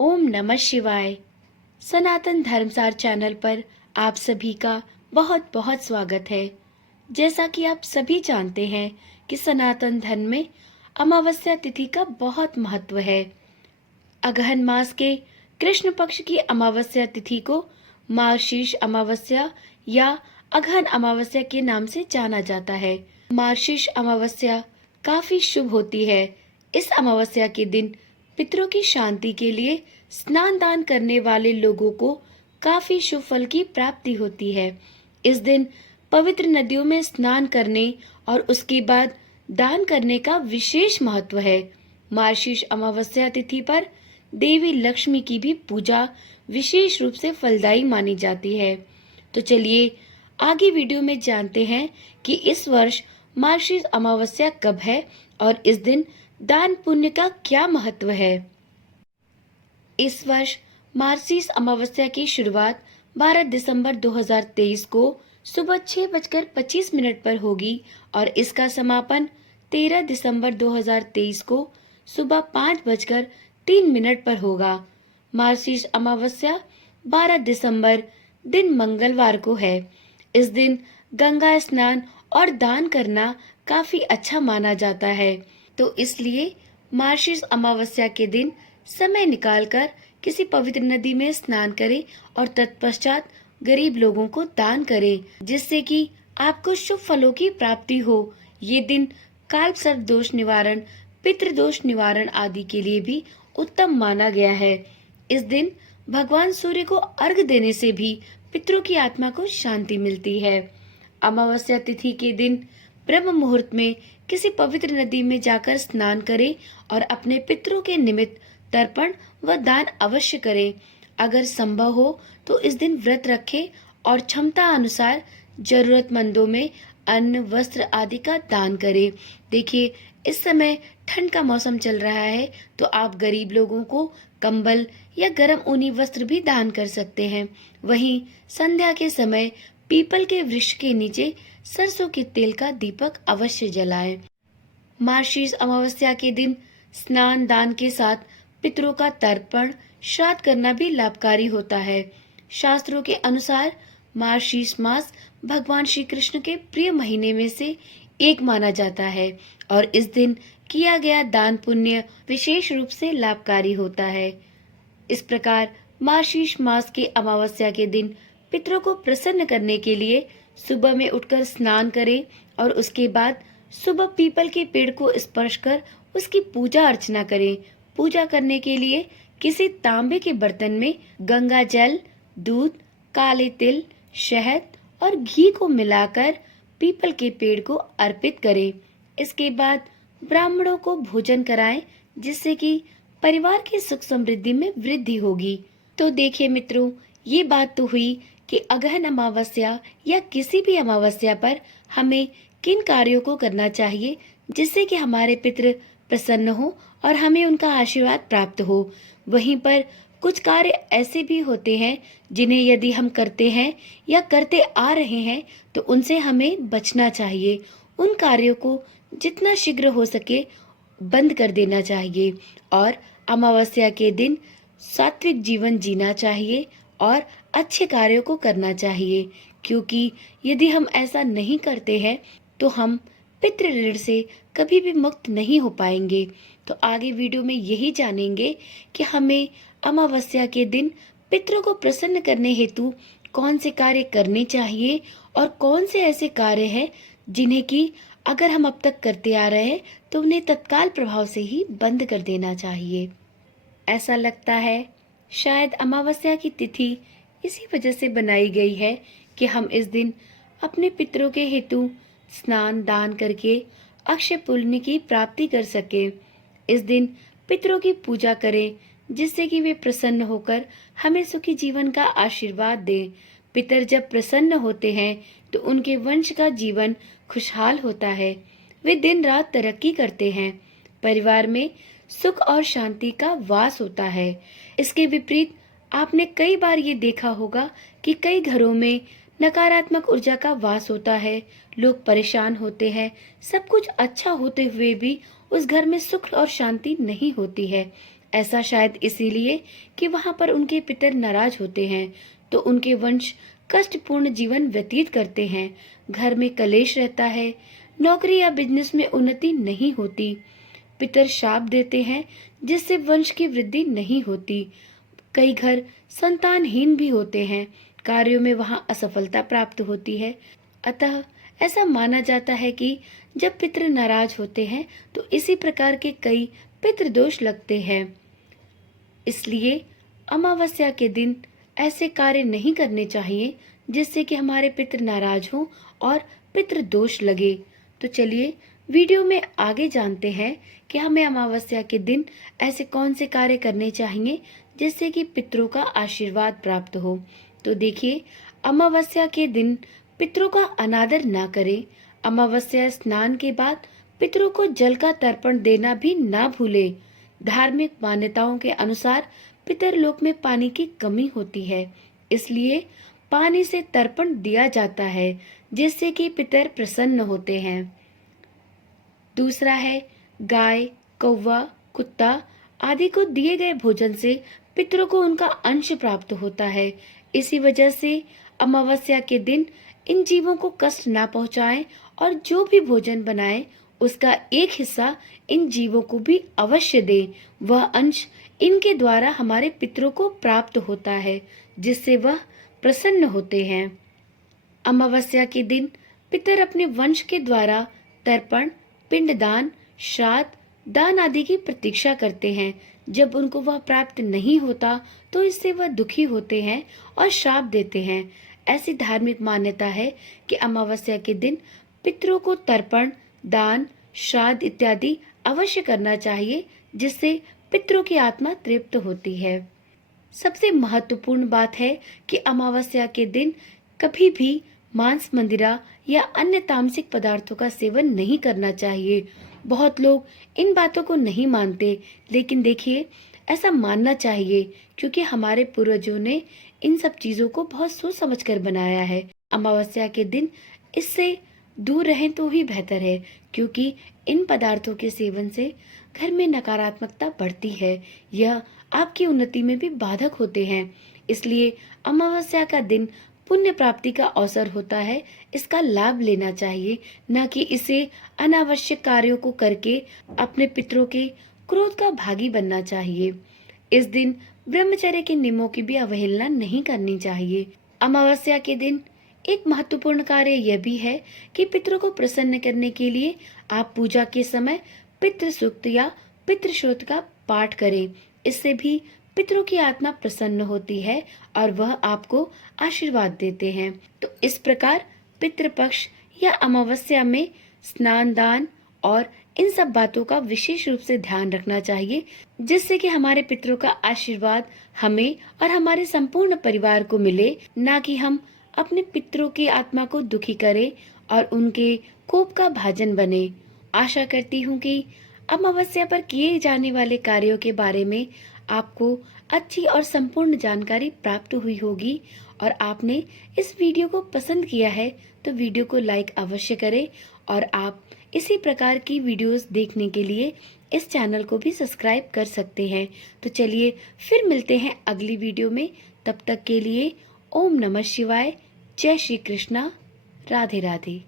ओम नमः शिवाय। सनातन धर्मसार चैनल पर आप सभी का बहुत बहुत स्वागत है। जैसा कि आप सभी जानते हैं कि सनातन धर्म में अमावस्या तिथि का बहुत महत्व है। अगहन मास के कृष्ण पक्ष की अमावस्या तिथि को मार्गशीर्ष अमावस्या या अगहन अमावस्या के नाम से जाना जाता है। मार्गशीर्ष अमावस्या काफी शुभ होती है। इस अमावस्या के दिन पितरों की शांति के लिए स्नान दान करने वाले लोगों को काफी शुभ फल की प्राप्ति होती है। इस दिन पवित्र नदियों में स्नान करने और उसके बाद दान करने का विशेष महत्व है। मार्गशीर्ष अमावस्या तिथि पर देवी लक्ष्मी की भी पूजा विशेष रूप से फलदायी मानी जाती है। तो चलिए आगे वीडियो में जानते हैं कि इस वर्ष मार्गशीर्ष अमावस्या कब है और इस दिन दान पुण्य का क्या महत्व है। इस वर्ष मार्गशीर्ष अमावस्या की शुरुआत 12 दिसंबर 2023 को सुबह 6:25 पर होगी और इसका समापन 13 दिसंबर 2023 को सुबह 5:03 पर होगा। मार्गशीर्ष अमावस्या 12 दिसंबर दिन मंगलवार को है। इस दिन गंगा स्नान और दान करना काफी अच्छा माना जाता है, तो इसलिए मार्गशीर्ष अमावस्या के दिन समय निकालकर किसी पवित्र नदी में स्नान करें और तत्पश्चात गरीब लोगों को दान करें, जिससे कि आपको शुभ फलों की प्राप्ति हो। ये दिन काल सर्प दोष निवारण, पितृदोष निवारण आदि के लिए भी उत्तम माना गया है। इस दिन भगवान सूर्य को अर्घ देने से भी पितरों की आत्मा को शांति मिलती है। अमावस्या तिथि के दिन ब्रह्म मुहूर्त में किसी पवित्र नदी में जाकर स्नान करें और अपने पितरों के निमित्त तर्पण व दान अवश्य करें। अगर संभव हो तो इस दिन व्रत रखें और क्षमता अनुसार जरूरतमंदों में अन्न, वस्त्र आदि का दान करें। देखिए, इस समय ठंड का मौसम चल रहा है, तो आप गरीब लोगों को कंबल या गर्म ऊनी वस्त्र भी दान कर सकते हैं। वहीं संध्या के समय पीपल के वृक्ष के नीचे सरसों के तेल का दीपक अवश्य जलाएं। मार्गशीर्ष अमावस्या के दिन स्नान दान के साथ पितरों का तर्पण श्राद्ध करना भी लाभकारी होता है। शास्त्रों के अनुसार मार्गशीर्ष मास भगवान श्री कृष्ण के प्रिय महीने में से एक माना जाता है और इस दिन किया गया दान पुण्य विशेष रूप से लाभकारी होता है। इस प्रकार मार्गशीर्ष मास के अमावस्या के दिन पितरों को प्रसन्न करने के लिए सुबह में उठकर स्नान करें और उसके बाद सुबह पीपल के पेड़ को स्पर्श कर उसकी पूजा अर्चना करें। पूजा करने के लिए किसी तांबे के बर्तन में गंगा जल, दूध, काले तिल, शहद और घी को मिलाकर पीपल के पेड़ को अर्पित करें। इसके बाद ब्राह्मणों को भोजन कराएं, जिससे कि परिवार की सुख समृद्धि में वृद्धि होगी। तो देखिए मित्रों, ये बात तो हुई कि अगहन अमावस्या या किसी भी अमावस्या पर हमें किन कार्यों को करना चाहिए जिससे कि हमारे पितृ प्रसन्न हो और हमें उनका आशीर्वाद प्राप्त हो। वहीं पर कुछ कार्य ऐसे भी होते हैं जिन्हें यदि हम करते हैं या करते आ रहे हैं तो उनसे हमें बचना चाहिए। उन कार्यों को जितना शीघ्र हो सके बंद कर देना चाहिए और अमावस्या के दिन सात्विक जीवन जीना चाहिए और अच्छे कार्यों को करना चाहिए, क्योंकि यदि हम ऐसा नहीं करते हैं तो हम पितृ ऋण से कभी भी मुक्त नहीं हो पाएंगे। तो आगे वीडियो में यही जानेंगे कि हमें अमावस्या के दिन पितरों को प्रसन्न करने हेतु कौन से कार्य करने चाहिए और कौन से ऐसे कार्य हैं जिन्हें कि अगर हम अब तक करते आ रहे हैं तो उन्हें तत्काल प्रभाव से ही बंद कर देना चाहिए। ऐसा लगता है शायद अमावस्या की तिथि इसी वजह से बनाई गई है कि हम इस दिन अपने पितरों के हेतु स्नान दान करके अक्षय पुण्य की प्राप्ति कर सके। इस दिन पितरों की पूजा करें, जिससे कि वे प्रसन्न होकर हमें सुखी जीवन का आशीर्वाद दें। पितर जब प्रसन्न होते हैं तो उनके वंश का जीवन खुशहाल होता है। वे दिन रात तरक्की करते हैं। परिवार में सुख और शांति का वास होता है। इसके विपरीत आपने कई बार ये देखा होगा कि कई घरों में नकारात्मक ऊर्जा का वास होता है। लोग परेशान होते हैं। सब कुछ अच्छा होते हुए भी उस घर में सुख और शांति नहीं होती है। ऐसा शायद इसीलिए कि वहां पर उनके पितर नाराज होते हैं, तो उनके वंश कष्टपूर्ण जीवन व्यतीत करते हैं। घर में कलेश रहता है, नौकरी या बिजनेस में उन्नति नहीं होती। पितर शाप देते हैं जिससे वंश की वृद्धि नहीं होती। कई घर संतानहीन भी होते हैं, कार्यों में वहां असफलता प्राप्त होती है। अतः ऐसा माना जाता है कि जब पितृ नाराज होते हैं तो इसी प्रकार के कई पितृदोष लगते हैं। इसलिए अमावस्या के दिन ऐसे कार्य नहीं करने चाहिए जिससे कि हमारे पितृ नाराज हों और पितृ दोष लगे। तो चलिए वीडियो में आगे जानते हैं कि हमें अमावस्या के दिन ऐसे कौन से कार्य करने चाहिए जिससे कि पितरों का आशीर्वाद प्राप्त हो। तो देखिए, अमावस्या के दिन पितरों का अनादर ना करें। अमावस्या स्नान के बाद पितरों को जल का तर्पण देना भी ना भूले। धार्मिक मान्यताओं के अनुसार पितरलोक में पानी की कमी होती है, इसलिए पानी से तर्पण दिया जाता है जिससे कि पितर प्रसन्न होते हैं। दूसरा है, गाय, कौवा, कुत्ता आदि को दिए गए भोजन से पितरों को उनका अंश प्राप्त होता है। इसी वजह से अमावस्या के दिन इन जीवों को कष्ट ना पहुंचाएं और जो भी भोजन बनाएं उसका एक हिस्सा इन जीवों को भी अवश्य दें। वह अंश इनके द्वारा हमारे पितरों को प्राप्त होता है जिससे वह प्रसन्न होते हैं। अमावस्या के दिन पितर अपने वंश के द्वारा तर्पण, पिंडदान, श्राद्ध, दान आदि की प्रतीक्षा करते हैं। जब उनको वह प्राप्त नहीं होता तो इससे वह दुखी होते हैं और श्राप देते हैं। ऐसी धार्मिक मान्यता है कि अमावस्या के दिन पितरों को तर्पण, दान, श्राद्ध इत्यादि अवश्य करना चाहिए जिससे पितरों की आत्मा तृप्त होती है। सबसे महत्वपूर्ण बात है कि अमावस्या के दिन कभी भी मांस, मंदिरा या अन्य तामसिक पदार्थों का सेवन नहीं करना चाहिए। बहुत लोग इन बातों को नहीं मानते, लेकिन देखिए, ऐसा मानना चाहिए क्योंकि हमारे पूर्वजों ने इन सब चीजों को बहुत सोच समझ कर बनाया है। अमावस्या के दिन इससे दूर रहें तो ही बेहतर है, क्योंकि इन पदार्थों के सेवन से घर में नकारात्मकता बढ़ती है। यह आपकी उन्नति में भी बाधक होते हैं। इसलिए अमावस्या का दिन पुण्य प्राप्ति का अवसर होता है, इसका लाभ लेना चाहिए, न कि इसे अनावश्यक कार्यों को करके अपने पितरों के क्रोध का भागी बनना चाहिए। इस दिन ब्रह्मचर्य के नियमों की भी अवहेलना नहीं करनी चाहिए। अमावस्या के दिन एक महत्वपूर्ण कार्य यह भी है कि पितरों को प्रसन्न करने के लिए आप पूजा के समय पितृ सूक्त या पितृ श्रोत का पाठ करें। इससे भी पितरों की आत्मा प्रसन्न होती है और वह आपको आशीर्वाद देते हैं। तो इस प्रकार पितृपक्ष या अमावस्या में स्नान, दान और इन सब बातों का विशेष रूप से ध्यान रखना चाहिए जिससे कि हमारे पितरों का आशीर्वाद हमें और हमारे संपूर्ण परिवार को मिले, ना कि हम अपने पितरों की आत्मा को दुखी करें और उनके कोप का भाजन बने। आशा करती हूँ कि अमावस्या पर किए जाने वाले कार्यों के बारे में आपको अच्छी और संपूर्ण जानकारी प्राप्त हुई होगी और आपने इस वीडियो को पसंद किया है तो वीडियो को लाइक अवश्य करें और आप इसी प्रकार की वीडियोस देखने के लिए इस चैनल को भी सब्सक्राइब कर सकते हैं। तो चलिए फिर मिलते हैं अगली वीडियो में। तब तक के लिए ओम नमः शिवाय, जय श्री कृष्णा, राधे राधे।